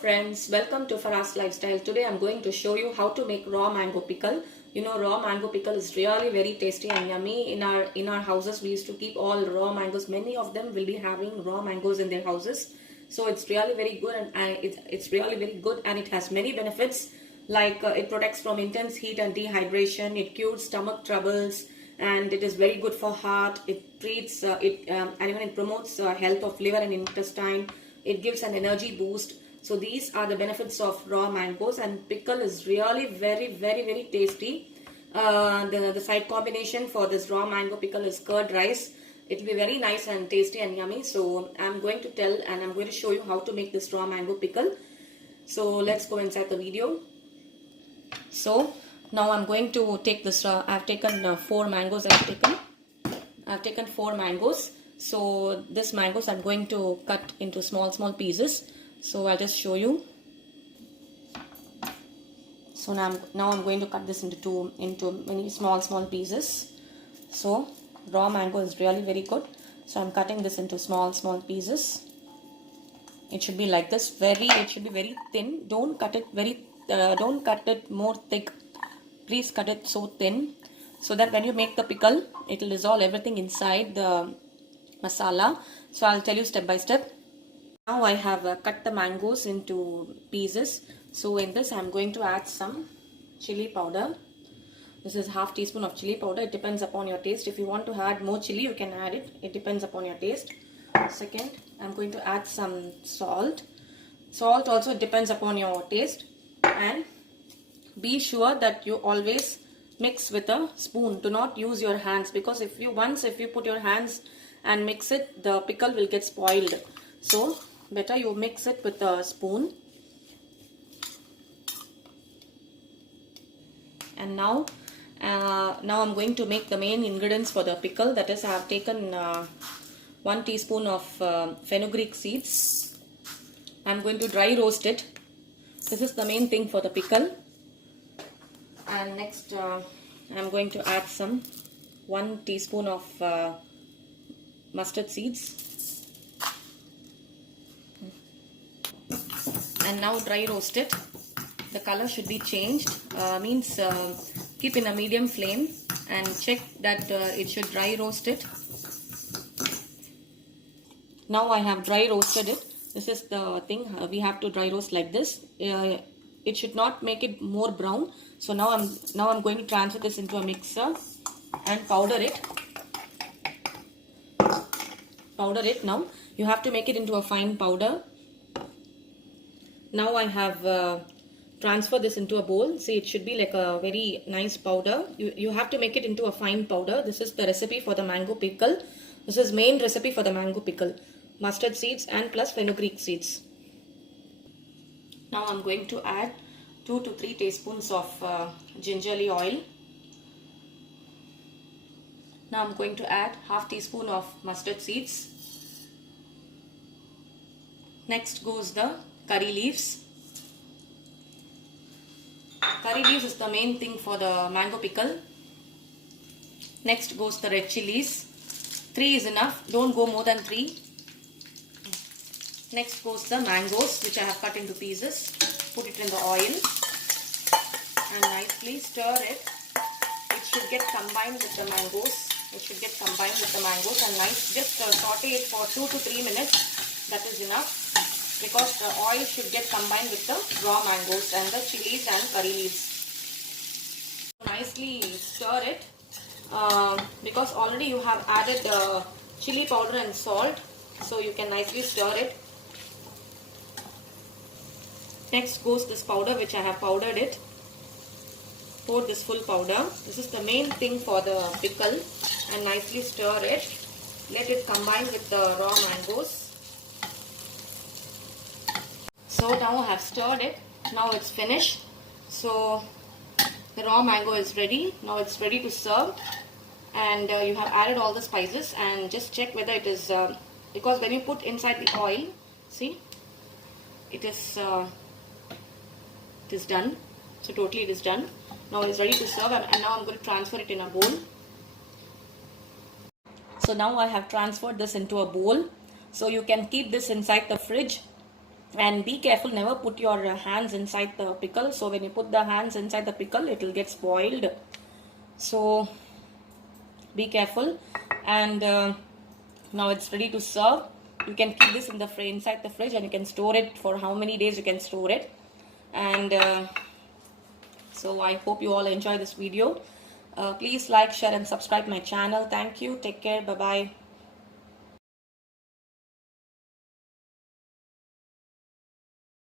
Friends, welcome to Faraz Lifestyle. Today I'm going to show you how to make raw mango pickle. You know, raw mango pickle is really very tasty and yummy. In our houses we used to keep all raw mangoes. Many of them will be having raw mangoes in their houses. So it's really very good and it's really very good and it has many benefits like it protects from intense heat and dehydration, it cures stomach troubles, and it is very good for heart. It treats and even it promotes health of liver and intestine. It gives an energy boost. So these are the benefits of raw mangoes, and pickle is really very tasty. The side combination for this raw mango pickle is curd rice. It will be very nice and tasty and yummy. So I'm going to tell and I'm going to show you how to make this raw mango pickle. So let's go inside the video. So now I'm going to take this. I've taken 4 mangoes. I've taken 4 mangoes. So this mangoes I'm going to cut into small pieces. So I'll just show you. So now I'm going to cut this into many small pieces. So raw mango is really very good. So I'm cutting this into small pieces. It should be like this. It should be very thin. Don't cut it more thick. Please cut it so thin, so that when you make the pickle, it will dissolve everything inside the masala. So I'll tell you step by step. Now I have cut the mangoes into pieces. So in this I'm going to add some chili powder. This is half teaspoon of chili powder. It depends upon your taste. If you want to add more chili, you can add it. It depends upon your taste. Second, I'm going to add some salt. Salt also depends upon your taste. And be sure that you always mix with a spoon. Do not use your hands, because if you put your hands and mix it, the pickle will get spoiled. So better you mix it with a spoon. And now I'm going to make the main ingredients for the pickle. That is, I have taken 1 teaspoon of fenugreek seeds. I'm going to dry roast it. This is the main thing for the pickle. And next I'm going to add some 1 teaspoon of mustard seeds. And now dry roast it. The color should be changed. Keep in a medium flame and check that it should dry roast it. Now I have dry roasted it. This is the thing, we have to dry roast like this. It should not make it more brown. So now I'm going to transfer this into a mixer and powder it. Now you have to make it into a fine powder. Now I have transferred this into a bowl. See, it should be like a very nice powder. You have to make it into a fine powder. This is the recipe for the mango pickle. This is main recipe for the mango pickle. Mustard seeds and plus fenugreek seeds. Now I'm going to add 2 to 3 teaspoons of gingerly oil. Now I'm going to add half teaspoon of mustard seeds. Next goes the curry leaves. Curry leaves is the main thing for the mango pickle. Next goes the red chilies. 3 is enough. Don't go more than 3. Next goes the mangoes, which I have cut into pieces. Put it in the oil and nicely stir it. It should get combined with the mangoes. And just saute it for 2 to 3 minutes. That is enough, because the oil should get combined with the raw mangoes and the chilies and curry leaves. Nicely stir it, because already you have added chili powder and salt, so you can nicely stir it. Next goes this powder, which I have powdered it. Pour this full powder. This is the main thing for the pickle, and nicely stir it. Let it combine with the raw mangoes. So now I have stirred it. Now it's finished. So the raw mango is ready. Now it's ready to serve. And you have added all the spices, and just check whether it is, because when you put inside the oil, see, it is done. So totally it is done. Now it is ready to serve, and now I'm going to transfer it in a bowl. So now I have transferred this into a bowl. So you can keep this inside the fridge And be careful, never put your hands inside the pickle. So when you put the hands inside the pickle, it will get spoiled. So be careful. And now it's ready to serve. You can keep this in the inside the fridge, and you can store it for how many days you can store it. And so I hope you all enjoy this video. Please like, share and subscribe my channel. Thank you. Take care. Bye bye.